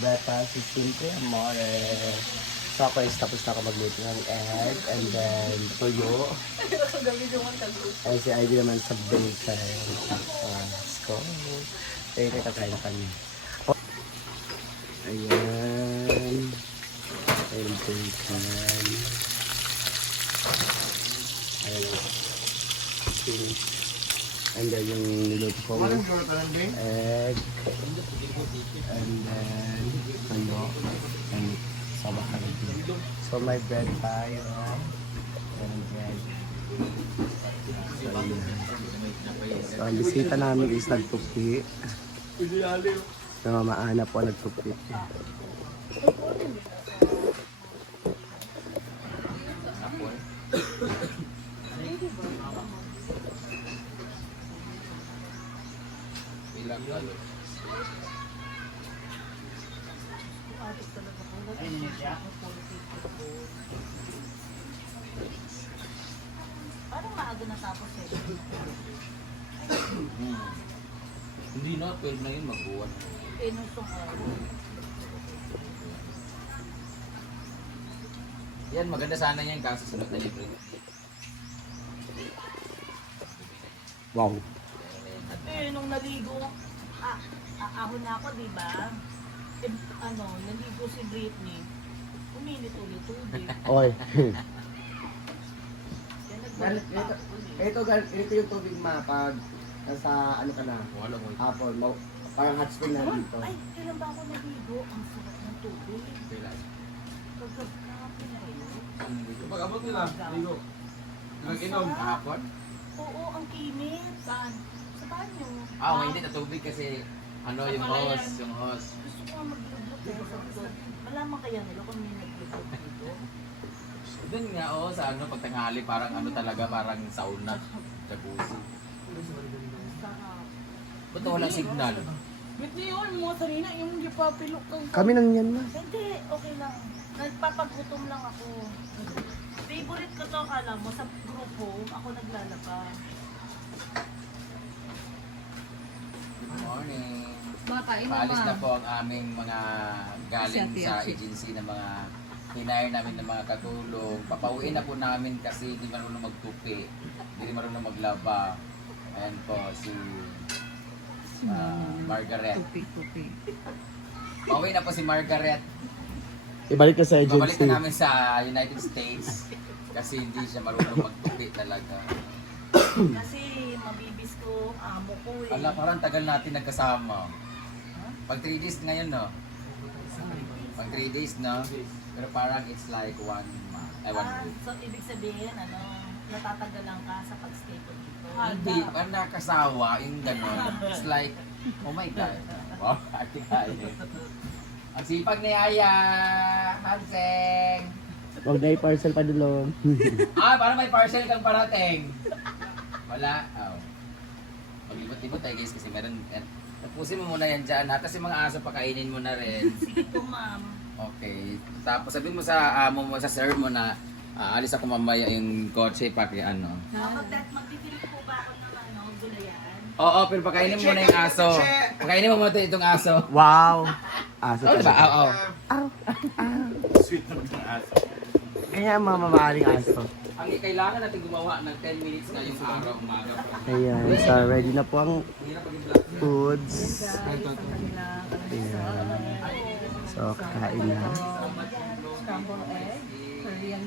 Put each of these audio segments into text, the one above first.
breakfast is simple amore. So ako is tapos na ako magluto ng egg and then tuyo. Ay si Ivy naman sa bacon. Let's go. Kaya kakain na kami. Ayan. Ayan bacon. Ayan. And then yung niluto ko egg. And then tuyo. And sabak kami. So may bread tayo. And bread. So ang bisita namin is nagtupi. Namamaana po nagtupi. Parang maaga natapos eh. Hindi na, 12 na yun, magbuwan. Pinusong ako. Yan, maganda sana yan kaso sunod na libre. Wow. Eh, nung naligo, ahon na ako, di ba? Eh, naligo si Britney. Uminit ulit tubig. Oy. Kaya nagbalik pa ako eh. Ito yung tubig mapag nasa ano ka na, Wala mo. hapon, parang hot spring na dito. Ay, kailan ba ako naligo? Ang sarap ng tubig. Kagagapin na yun. Pag-abot nila, ligo. Nag-inom kahapon? Oo, ang kinit. Saan? Sa banyo. Mainit na tubig kasi ano yung hose, yung hose. Gusto ko nga mag-lublog eh. Malaman kaya nila kung may nag-lublog dito. Doon nga, sa ano, pagtanghali, parang ano talaga, parang sauna. Jacuzzi. Sarap. Ba't walang signal? Wait na yun, mga kanina, yung gipapilok ka. Kami nang yan na. Hindi, okay lang. Nagpapagutom lang ako. Favorite ko to, akala mo, sa grupo, ako naglalaba. Good morning. Makain Paalis na naman. po ang aming mga galing sa agency ng mga hinire namin ng mga katulong. Papauwiin na po namin kasi hindi marunong magtupi, hindi marunong maglaba. Ayan po si Margaret. Tupi. Pauwi na po si Margaret. Ibalik ka sa Babalik agency. na namin sa United States kasi hindi siya marunong magtupi talaga. Kasi mabibis ko, amo ko eh. Ala, parang tagal natin nagkasama. Pag 3 days ngayon, no? Pag 3 days, no? Pero parang it's like 1 month. Ay, 1 week. So, ibig sabihin, natatagalan ka sa pag-stay ko dito. Hindi, parang nakasawa, yung gano'n. It's like, oh my God. Wow, ate kaya. Ang sipag ni Aya! Hanseng! Huwag na i-parcel pa dulong. Parang may parcel kang parating. Wala. Mag-ibot-ibot tayo guys kasi meron. Tapusin mo muna yan dyan. Tapos yung mga aso pakainin mo na rin. Sige po, ma'am. Okay. Tapos sabihin mo sa amo mo, sa sir mo na alis ako mamaya yung kotse paki ano. Magpipili po ba ako ng gulayan? Oo, pero pakainin mo muna yung aso. Pakainin mo muna itong aso. Wow. Aso Oo, diba? Oo. Sweet naman ng aso. Kaya mamahaling aso. Ang kailangan natin gumawa ng 10 minutes ngayong araw, umaga. Ayan, so ready na po ang Hirap pag black. foods. Ayan. So, kain na. Scrambled egg, Korean,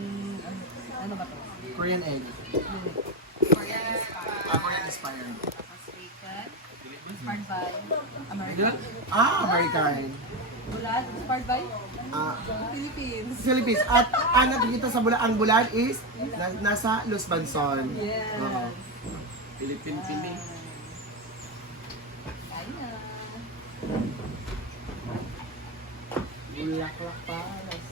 ano ba to? Korean egg. Korean Korean inspired. bacon, inspired by American. American. Bulat, inspired by Ah, Philippines. Philippines. At anak dito sa ang bulan is nasa Los Banson. Yes. Oo. Philippine Pili. Ayan. Bulaklak pa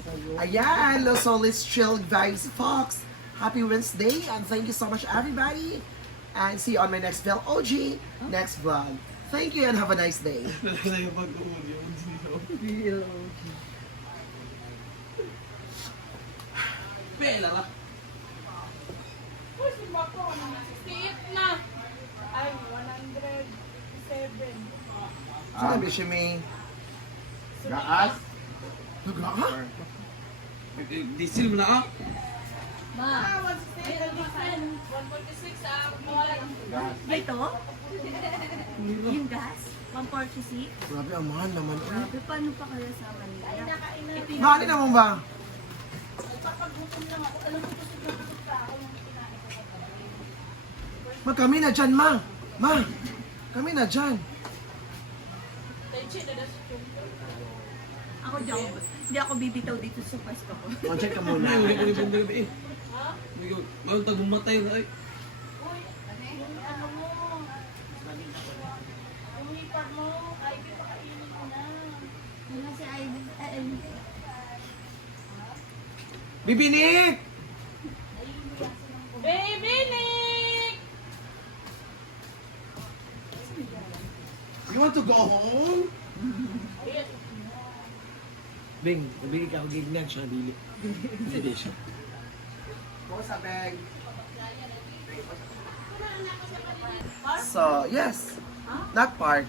sa'yo. Ayan, Los Solis Chilled Vibes Fox. Happy Wednesday and thank you so much everybody. And see you on my next OG next vlog. Thank you and have a nice day. Pela ka. Ay, 107. Sabi siya may Gaas? Diesel mo na ah. Ito? Yung gas? 146? Grabe, ang mahal naman. Grabe, paano pa kaya sa kanila? Ito yung Mahal naman ba? Ma, kami na dyan, ma. Ma, kami na dyan. ako dyan. Hindi ako bibitaw dito sa pwesto ko. Check ka muna. Ay, uli ko rin eh. Mayroon tag bumatay na ay. Yung ano mo, yung hipag mo, Ivy, pakainin mo na. Wala si Ivy. Bibinik! Baby Nick! You want to go home? Bing, nabili ka ako ganyan siya, nabili. Nabili siya. What's up, bag? So, yes. That part.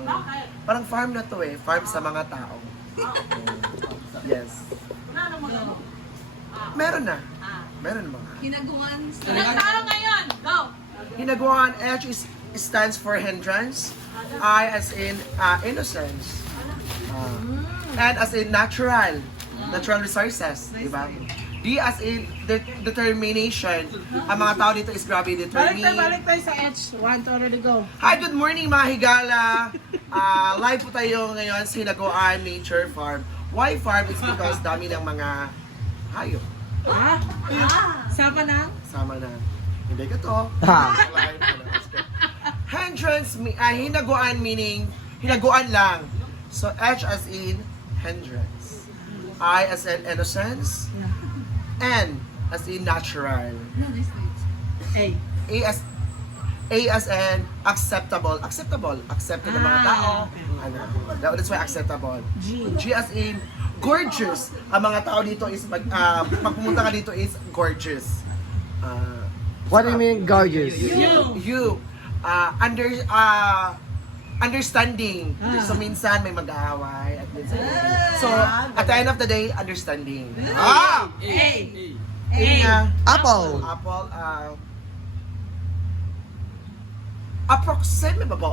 Bakit? Parang farm na to eh. Farm sa mga tao. Yes. Ano mo lang? Meron na. Meron mga. Hinaguan. Ilang tao ngayon? Go! Hinaguan H stands for hindrance. I as in innocence. And as in natural. Natural resources. Diba? D as in determination. Ang mga tao dito is grabe determined. Balik tayo sa H. 1 to already go. Hi, good morning mga higala. Live po tayo ngayon sa Hinaguan Nature Farm. Why farm? It's because dami ng mga hayop. Ha? Sapa na? Sama na. Hindi ka to. Hindrance, hinaguan meaning, hinaguan lang. So, H as in, hindrance. I as in innocence. N as in natural. A. A as in acceptable. Acceptable. Accepted ng mga tao. Ano, that's why acceptable. G as in gorgeous. Ang mga tao dito is, pag pumunta ka dito is gorgeous. What do you mean gorgeous? You. Understanding. So minsan may mag-aaway at minsan. So at the end of the day, understanding. A. A nga. Apple. Apple. Approximate ba po?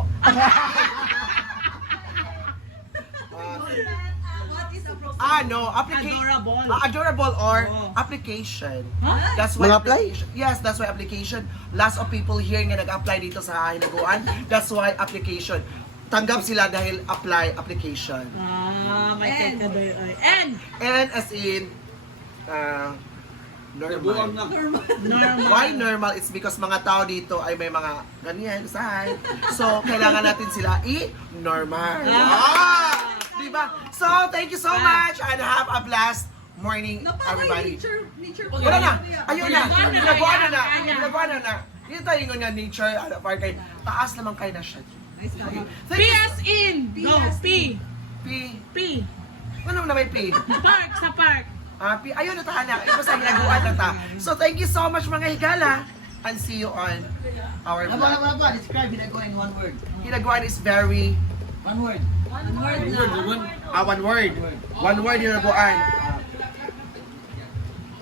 No, application. Adorable or application. That's why Mga apply? application. Yes, that's why application. Lots of people here nga nag-apply dito sa Hinaguan. That's why application. Tanggap sila dahil application. May take ka doon. N. And as in Nabuang normal. na. Normal. Why normal? It's because mga tao dito ay may mga ganyan side. So, kailangan natin sila i-normal. Diba? So, thank you so much and have a blessed morning, everybody. Nature. Wala na. Ayun na. Ginagawa na. Ginagawa na. Hindi tayo nga nature. Parang kay taas naman kayo na siya. Nice ka. Thank P you. as in. Go. P. P. P. Ano na may P? Park. Sa park. P. Ayun na tahan na. Ito sa hinaguan na ta. So, thank you so much mga higala. And see you on our vlog. Describe Hinaguan in one word. Hinaguan is very... One word. One word. One word hinaguan.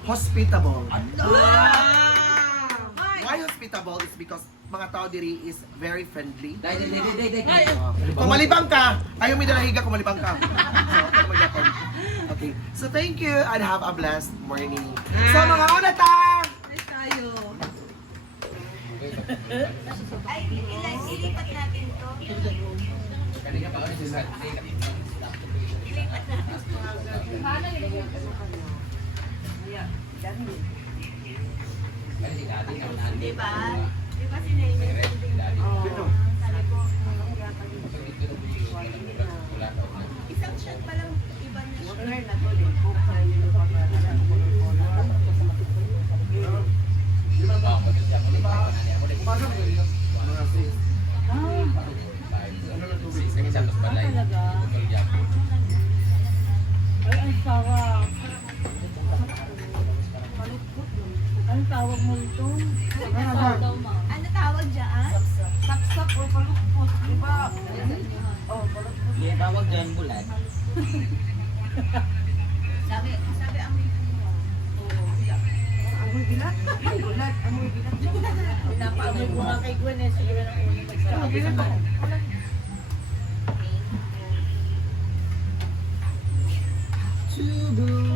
Hospitable. Why hospitable is because mga tao diri is very friendly. Day. Kung malibang ka, ayaw may dalahiga kung malibang ka. Okay. So thank you and have a blessed morning. So mga onata! Nice tayo. Ay, ilipat natin to. Kanina pa kami sa Diba? Diba sinayos? Isang shot pa lang, iba na shot. Ay, ang sarap. Anong tawag mo ito? Ano tawag dyan? Saksak o palukpot. Diba? Oh, palukpot. tawag dyan, bulat. Sabi ang Pinapamoy ko nga kay Gwen eh. Siguro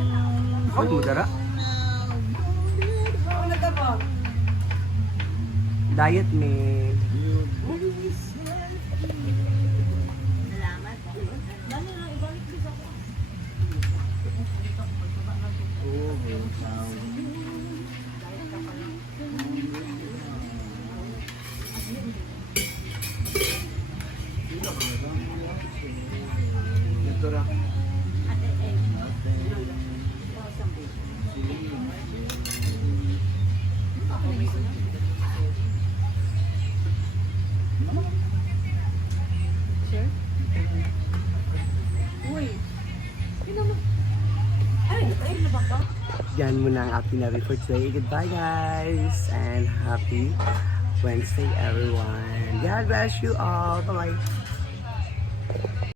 na unang nagsabi. Ay, mudara. Diet me. Yan muna ang ating nabi for today. Goodbye guys and happy Wednesday everyone. God bless you all. Bye-bye.